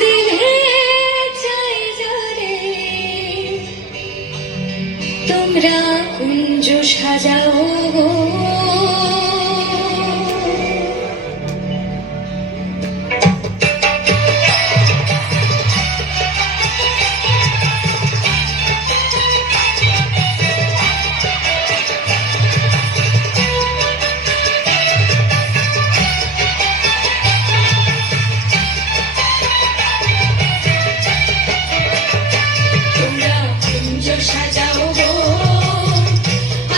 দিলে চাই যারে তোমরা কুঞ্জ সাজাও গো। সাজাও গো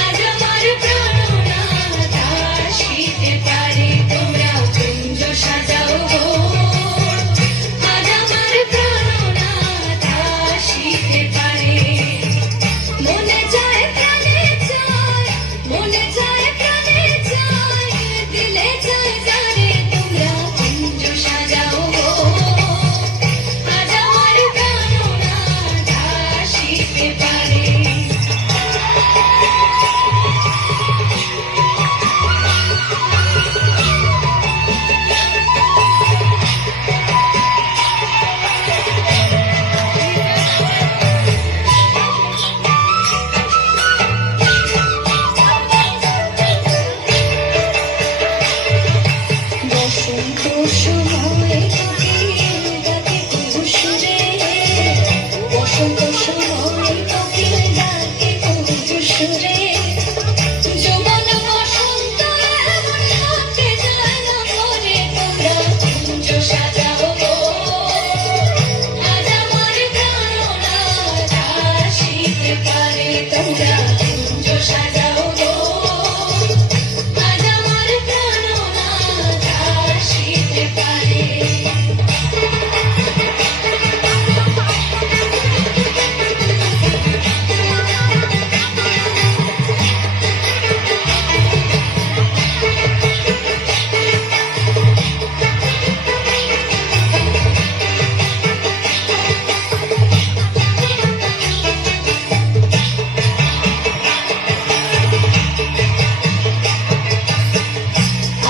আজ আমার প্রাণনাথ আসিতে পারে। তোমরা কুঞ্জ সাজাও গো আজ আমার প্রাণনাথ আসিতে পারে। মনে চায় প্রাণে চায়, মনে চায় প্রাণে চায়, দিলে চায় যারে তোমরা কুঞ্জ সাজাও গো আজ আমার প্রাণনাথ আসিতে পারে। বসন্ত সময় কোকিল ডাকে কুহুসুরে, বসন্ত সময় কোকিল ডাকে কুহুসুরে। যৌবন বসন্ত এমন হাতে যায় না মরে। তোমরা কুঞ্জ সাজাও গো আজ আমার প্রাণনাথ আসিতে পারে। তোমরা কুঞ্জ সাজাও গো আজ আমার প্রাণনাথ আসিতে পারে।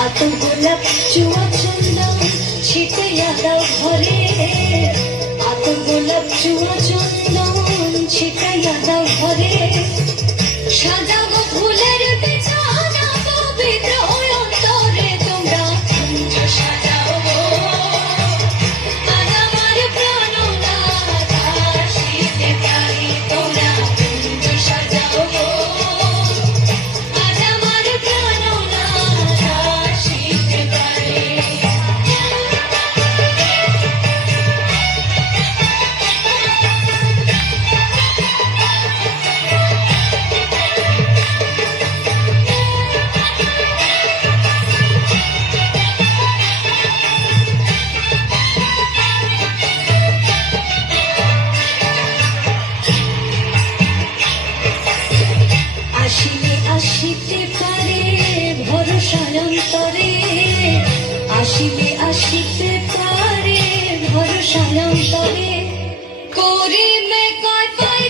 আতো গোলাপ চুয়া চন্দন ছিটাইয়া দাও ঘরে, আতো গোলাপ চুয়া চন্দন ছিটাইয়া দাও ঘরে। সাজাবো ফুলের বিছানা পবিত্র অন্তরে। তোমরা কুঞ্জ সাজাও গো আজ আমার প্রাণনাথ আসিতে পারে। তোমরা কুঞ্জ সাজাও গো আজ আমার প্রাণনাথ আসিতে পারে। আসিলে আসিতে পারে ভরসার অন্তরে, আসিলে আসিতে পারে ভরসার অন্তরে। করিবে কয় পাই